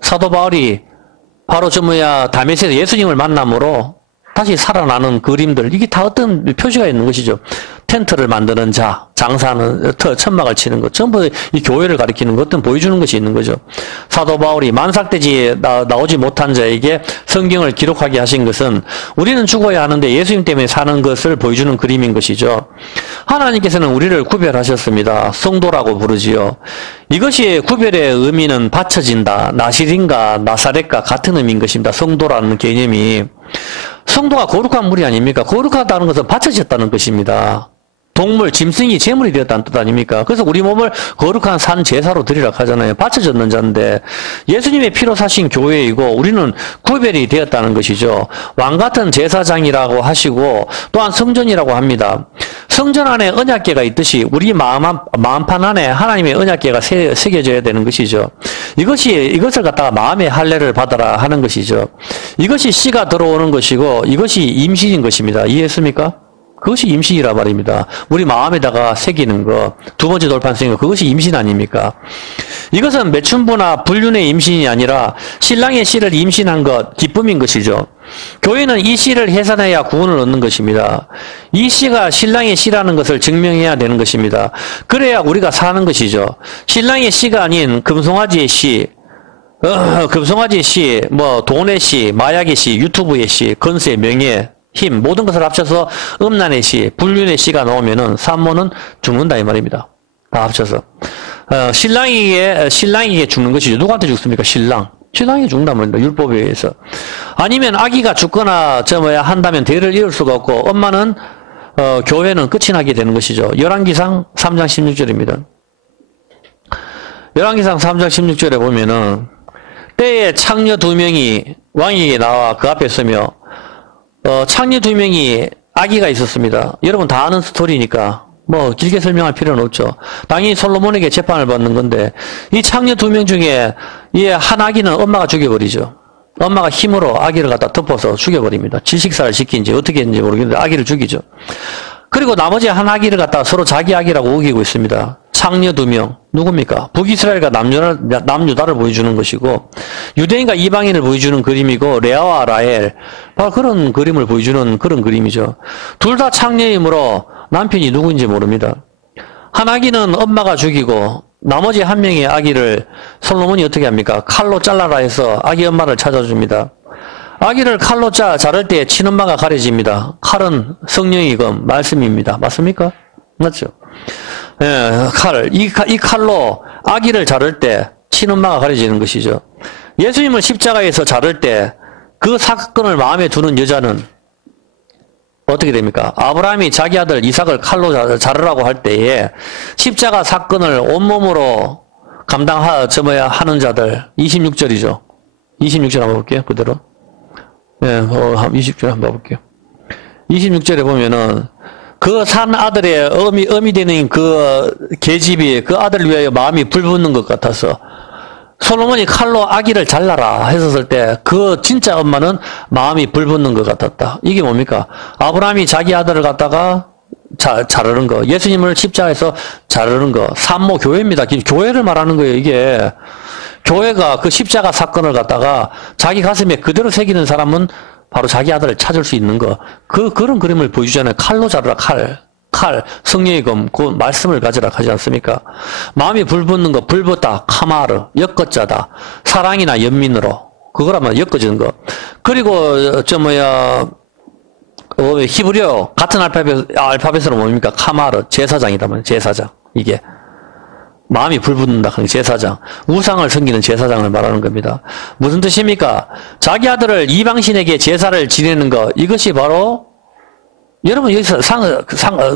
사도 바울이 바로 다메섹에서 예수님을 만남으로 다시 살아나는 그림들, 이게 다 어떤 표시가 있는 것이죠. 텐트를 만드는 자, 장사하는, 천막을 치는 것, 전부 이 교회를 가리키는 것, 어떤 보여주는 것이 있는 거죠. 사도 바울이 만삭되지 나오지 못한 자에게 성경을 기록하게 하신 것은 우리는 죽어야 하는데 예수님 때문에 사는 것을 보여주는 그림인 것이죠. 하나님께서는 우리를 구별하셨습니다. 성도라고 부르지요. 이것이 구별의 의미는 바쳐진다, 나실인가 나사렛과 같은 의미인 것입니다. 성도라는 개념이. 성도가 거룩한 물이 아닙니까? 거룩하다는 것은 바쳐졌다는 것입니다. 동물, 짐승이 제물이 되었다는 뜻 아닙니까? 그래서 우리 몸을 거룩한 산 제사로 드리라 하잖아요. 바쳐졌는 자인데 예수님의 피로 사신 교회이고 우리는 구별이 되었다는 것이죠. 왕같은 제사장이라고 하시고 또한 성전이라고 합니다. 성전 안에 언약궤가 있듯이 우리 마음판 안에 하나님의 언약궤가 새겨져야 되는 것이죠. 이것을 갖다가 마음의 할례를 받아라 하는 것이죠. 이것이 씨가 들어오는 것이고 이것이 임신인 것입니다. 이해했습니까? 그것이 임신이라 말입니다. 우리 마음에다가 새기는 거, 두 번째 돌판성인 거, 그것이 임신 아닙니까? 이것은 매춘부나 불륜의 임신이 아니라 신랑의 씨를 임신한 것, 기쁨인 것이죠. 교회는 이 씨를 해산해야 구원을 얻는 것입니다. 이 씨가 신랑의 씨라는 것을 증명해야 되는 것입니다. 그래야 우리가 사는 것이죠. 신랑의 씨가 아닌 금송아지의 씨, 금송아지의 씨, 돈의 씨, 마약의 씨, 유튜브의 씨, 건세, 명예, 힘, 모든 것을 합쳐서 음란의 씨, 불륜의 씨가 나오면은 산모는 죽는다 이 말입니다. 다 합쳐서. 신랑에게 죽는 것이죠. 누구한테 죽습니까? 신랑에게 죽는단 말입니다. 율법에 의해서. 아니면 아기가 죽거나 한다면 대를 이을 수가 없고 엄마는 교회는 끝이 나게 되는 것이죠. 열왕기상 3장 16절입니다. 열왕기상 3장 16절에 보면은 때에 창녀 2명이 왕에게 나와 그 앞에 서며 창녀 2명이 아기가 있었습니다. 여러분 다 아는 스토리니까 길게 설명할 필요는 없죠. 당연히 솔로몬에게 재판을 받는 건데 이 창녀 2명 중에 이 한 아기는 엄마가 죽여버리죠. 엄마가 힘으로 아기를 갖다 덮어서 죽여버립니다. 질식사를 시킨지 어떻게 했는지 모르겠는데 아기를 죽이죠. 그리고 나머지 한 아기를 갖다가 서로 자기 아기라고 우기고 있습니다. 창녀 2명. 누굽니까? 북이스라엘과 남유다를 보여주는 것이고 유대인과 이방인을 보여주는 그림이고 레아와 라헬 바로 그런 그림을 보여주는 그런 그림이죠. 둘 다 창녀이므로 남편이 누구인지 모릅니다. 한 아기는 엄마가 죽이고 나머지 한 명의 아기를 솔로몬이 어떻게 합니까? 칼로 잘라라 해서 아기 엄마를 찾아줍니다. 아기를 칼로 자를 때 친엄마가 가려집니다. 칼은 성령이금 말씀입니다. 맞습니까? 맞죠? 예, 이 칼로 아기를 자를 때 친엄마가 가려지는 것이죠. 예수님을 십자가에서 자를 때 그 사건을 마음에 두는 여자는 어떻게 됩니까? 아브라함이 자기 아들 이삭을 칼로 자르라고 할 때에 십자가 사건을 온몸으로 하는 자들 26절이죠. 26절 한번 볼게요. 그대로. 예, 20절 한번 볼게요. 26절에 보면은 그 산 아들의 어미 되는 그 계집이 그 아들을 위하여 마음이 불붙는 것 같아서 솔로몬이 칼로 아기를 잘라라 했었을 때 그 진짜 엄마는 마음이 불붙는 것 같았다. 이게 뭡니까? 아브라함이 자기 아들을 갖다가 자르는 거, 예수님을 십자가에서 자르는 거, 산모 교회입니다. 교회를 말하는 거예요. 이게 교회가 그 십자가 사건을 갖다가 자기 가슴에 그대로 새기는 사람은 바로 자기 아들을 찾을 수 있는 거. 그런 그림을 보여주잖아요. 칼로 자르라, 칼, 성령의 검, 그 말씀을 가지라 하지 않습니까? 마음이 불붙는 거, 불붙다, 카마르, 엮어짜다, 사랑이나 연민으로. 그거라면 엮어지는 거. 그리고, 히브리어, 같은 알파벳으로 뭡니까? 카마르, 제사장이다, 제사장. 이게. 마음이 불붙는다. 제사장. 우상을 섬기는 제사장을 말하는 겁니다. 무슨 뜻입니까? 자기 아들을 이방신에게 제사를 지내는 것. 이것이 바로 여러분 여기서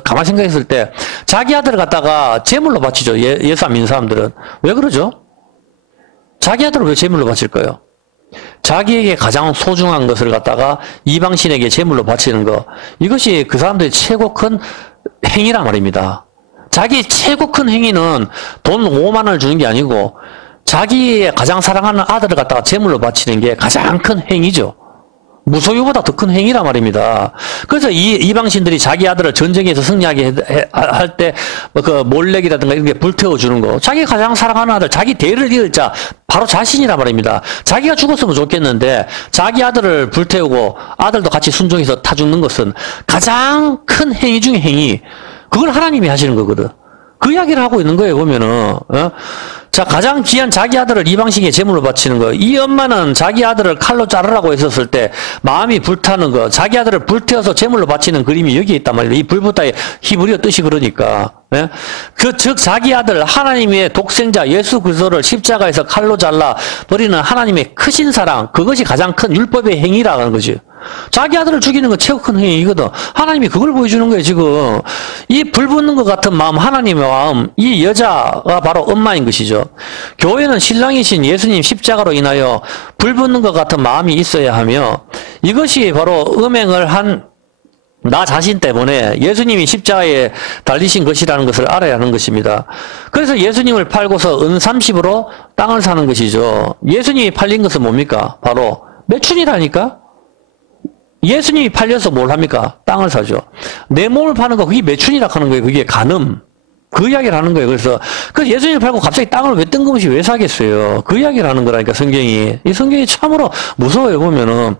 가만히 생각했을 때 자기 아들을 갖다가 제물로 바치죠. 예수 안 믿는 사람들은. 왜 그러죠? 자기 아들을 왜 제물로 바칠까요? 자기에게 가장 소중한 것을 갖다가 이방신에게 제물로 바치는 것. 이것이 그 사람들의 최고 큰 행위란 말입니다. 자기 최고 큰 행위는 돈 5만 원을 주는 게 아니고 자기의 가장 사랑하는 아들을 갖다가 제물로 바치는 게 가장 큰 행위죠. 무소유보다 더 큰 행위란 말입니다. 그래서 이방신들이 자기 아들을 전쟁에서 승리하게 할 때 그 몰렉이라든가 이런 게 불태워주는 거. 자기 가장 사랑하는 아들, 자기 대를 이을 자, 바로 자신이란 말입니다. 자기가 죽었으면 좋겠는데 자기 아들을 불태우고 아들도 같이 순종해서 타 죽는 것은 가장 큰 행위 중의 행위. 그걸 하나님이 하시는 거거든. 그 이야기를 하고 있는 거예요, 보면은. 자, 가장 귀한 자기 아들을 이방신에 제물로 바치는 거. 이 엄마는 자기 아들을 칼로 자르라고 했었을 때 마음이 불타는 거, 자기 아들을 불태워서 제물로 바치는 그림이 여기에 있단 말이에요. 이 불붙다의 히브리어 뜻이 그러니까. 예? 즉 자기 아들 하나님의 독생자 예수 그리스도를 십자가에서 칼로 잘라 버리는 하나님의 크신 사랑, 그것이 가장 큰 율법의 행위라는 거지. 자기 아들을 죽이는 건 최고 큰 행위거든. 하나님이 그걸 보여주는 거예요, 지금. 이 불붙는 것 같은 마음, 하나님의 마음, 이 여자가 바로 엄마인 것이죠. 교회는 신랑이신 예수님 십자가로 인하여 불붙는 것 같은 마음이 있어야 하며, 이것이 바로 음행을 한 나 자신 때문에 예수님이 십자가에 달리신 것이라는 것을 알아야 하는 것입니다. 그래서 예수님을 팔고서 은 30으로 땅을 사는 것이죠. 예수님이 팔린 것은 뭡니까? 바로 매춘이라니까? 예수님이 팔려서 뭘 합니까? 땅을 사죠. 내 몸을 파는 거, 그게 매춘이라 하는 거예요. 그게 간음. 그 이야기를 하는 거예요. 그래서 예수님을 팔고 갑자기 땅을 왜 뜬금없이 왜 사겠어요? 그 이야기를 하는 거라니까, 성경이. 이 성경이 참으로 무서워요, 보면은.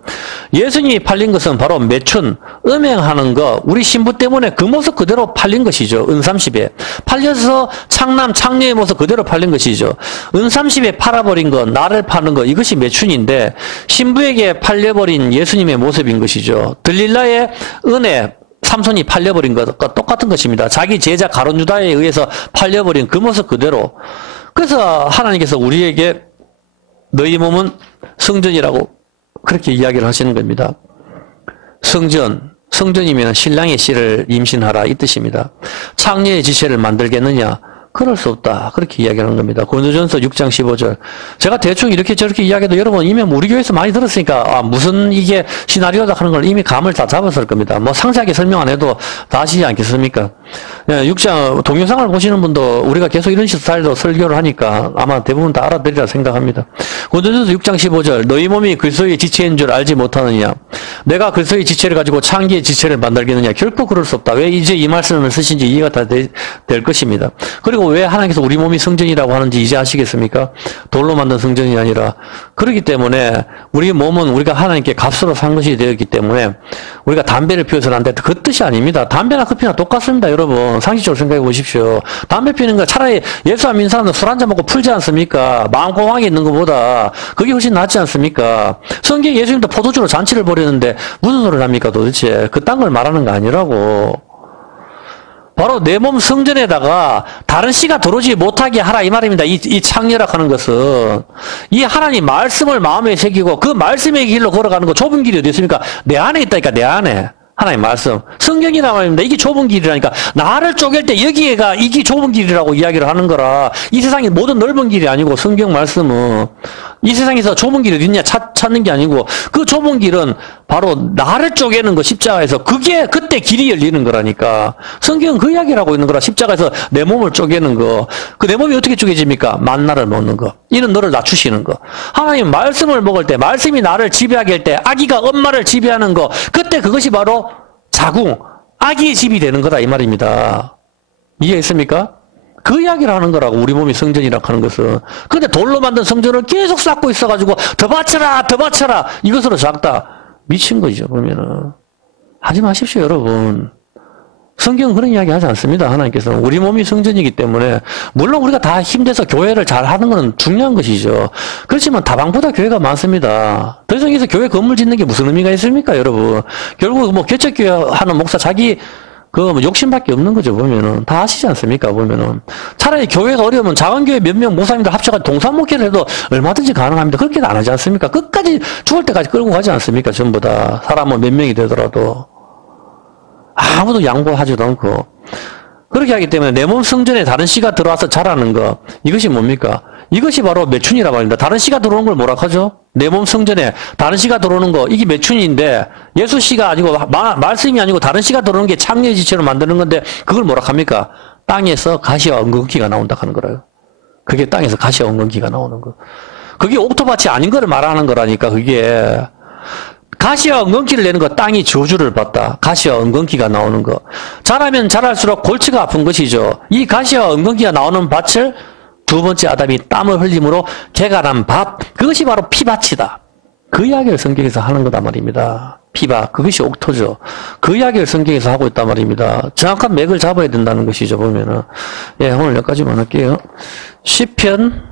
예수님이 팔린 것은 바로 매춘, 음행하는 거, 우리 신부 때문에 그 모습 그대로 팔린 것이죠. 은 30에. 팔려서 창남, 창녀의 모습 그대로 팔린 것이죠. 은 30에 팔아버린 거, 나를 파는 거, 이것이 매춘인데, 신부에게 팔려버린 예수님의 모습인 것이죠. 들릴라의 은혜, 삼손이 팔려버린 것과 똑같은 것입니다. 자기 제자 가룟 유다에 의해서 팔려버린 그 모습 그대로. 그래서 하나님께서 우리에게 너희 몸은 성전이라고 그렇게 이야기를 하시는 겁니다. 성전이면 신랑의 씨를 임신하라 이 뜻입니다. 창녀의 지체를 만들겠느냐? 그럴 수 없다. 그렇게 이야기하는 겁니다. 고린도전서 6장 15절. 제가 대충 이렇게 저렇게 이야기해도 여러분 이미 우리 교회에서 많이 들었으니까 무슨 이게 시나리오다 하는 걸 이미 감을 다 잡았을 겁니다. 뭐 상세하게 설명 안 해도 다 아시지 않겠습니까? 6장 동영상을 보시는 분도 우리가 계속 이런 스타일로 설교를 하니까 아마 대부분 다 알아들리라 생각합니다. 고린도전서 6장 15절. 너희 몸이 그리스도의 지체인 줄 알지 못하느냐? 내가 그리스도의 지체를 가지고 창기의 지체를 만들겠느냐? 결코 그럴 수 없다. 왜 이제 이 말씀을 쓰신지 이해가 다 될 것입니다. 그리고 왜 하나님께서 우리 몸이 성전이라고 하는지 이제 아시겠습니까? 돌로 만든 성전이 아니라. 그렇기 때문에 우리 몸은 우리가 하나님께 값으로 산 것이 되었기 때문에 우리가 담배를 피워서는 안 된다. 그 뜻이 아닙니다. 담배나 커피나 똑같습니다, 여러분. 상식적으로 생각해 보십시오. 담배 피우는 거 차라리 예수 안 믿는 사람은 술 한잔 먹고 풀지 않습니까? 마음 공황에 있는 것보다 그게 훨씬 낫지 않습니까? 성경에 예수님도 포도주로 잔치를 벌였는데 무슨 소리를 합니까 도대체? 그딴 걸 말하는 거 아니라고. 바로 내 몸 성전에다가 다른 씨가 들어오지 못하게 하라 이 말입니다. 이 창녀라 하는 것은 이 하나님 말씀을 마음에 새기고 그 말씀의 길로 걸어가는 거 좁은 길이 어디 있습니까? 내 안에 있다니까, 내 안에. 하나님 말씀. 성경이란 말입니다. 이게 좁은 길이라니까. 나를 쪼갤 때 여기가 이게 좁은 길이라고 이야기를 하는 거라. 이 세상이 모든 넓은 길이 아니고 성경 말씀은 이 세상에서 좁은 길이 어디 있냐 찾는 게 아니고 그 좁은 길은 바로 나를 쪼개는 거 십자가에서 그게 그때 길이 열리는 거라니까. 성경은 그 이야기를 하고 있는 거라. 십자가에서 내 몸을 쪼개는 거. 그 내 몸이 어떻게 쪼개집니까? 만나를 먹는 거. 이는 너를 낮추시는 거. 하나님 말씀을 먹을 때 말씀이 나를 지배하게 할 때 아기가 엄마를 지배하는 거. 그때 그것이 바로 자궁, 아기의 집이 되는 거다 이 말입니다. 이해했습니까? 그 이야기를 하는 거라고, 우리 몸이 성전이라고 하는 것은. 근데 돌로 만든 성전을 계속 쌓고 있어가지고 더 바쳐라 더 바쳐라 이것으로 작다. 미친 거죠 보면은. 하지 마십시오 여러분. 성경은 그런 이야기 하지 않습니다. 하나님께서는 우리 몸이 성전이기 때문에 물론 우리가 다 힘내서 교회를 잘 하는 건 중요한 것이죠. 그렇지만 다방보다 교회가 많습니다. 더 이상 여기서 교회 건물 짓는 게 무슨 의미가 있습니까 여러분. 결국 뭐 개척교회 하는 목사 자기 욕심밖에 없는 거죠 보면은. 다 아시지 않습니까 보면은. 차라리 교회가 어려우면 작은 교회 몇 명 목사님들 합쳐가지고 동산목회를 해도 얼마든지 가능합니다. 그렇게는 안 하지 않습니까? 끝까지 죽을 때까지 끌고 가지 않습니까 전부 다. 사람은 몇 명이 되더라도 아무도 양보하지도 않고. 그렇게 하기 때문에 내 몸 성전에 다른 씨가 들어와서 자라는 거, 이것이 뭡니까? 이것이 바로 매춘이라고 합니다. 다른 씨가 들어오는 걸 뭐라 하죠? 내 몸 성전에 다른 씨가 들어오는 거, 이게 매춘인데 예수 씨가 아니고 말씀이 아니고 다른 씨가 들어오는 게 창녀의 지체로 만드는 건데 그걸 뭐라 합니까? 땅에서 가시와 엉겅퀴가 나온다 하는 거라요. 그게 땅에서 가시와 엉겅퀴가 나오는 거. 그게 옥토밭이 아닌 거를 말하는 거라니까. 그게 가시와 엉겅퀴를 내는 거, 땅이 저주를 받다. 가시와 엉겅퀴가 나오는 거. 자라면 자랄수록 골치가 아픈 것이죠. 이 가시와 엉겅퀴가 나오는 밭을 두 번째 아담이 땀을 흘림으로 개가 난 밥, 그것이 바로 피밭이다. 그 이야기를 성경에서 하는 거단 말입니다. 피바, 그것이 옥토죠. 그 이야기를 성경에서 하고 있단 말입니다. 정확한 맥을 잡아야 된다는 것이죠, 보면은. 예, 오늘 여기까지만 할게요. 시편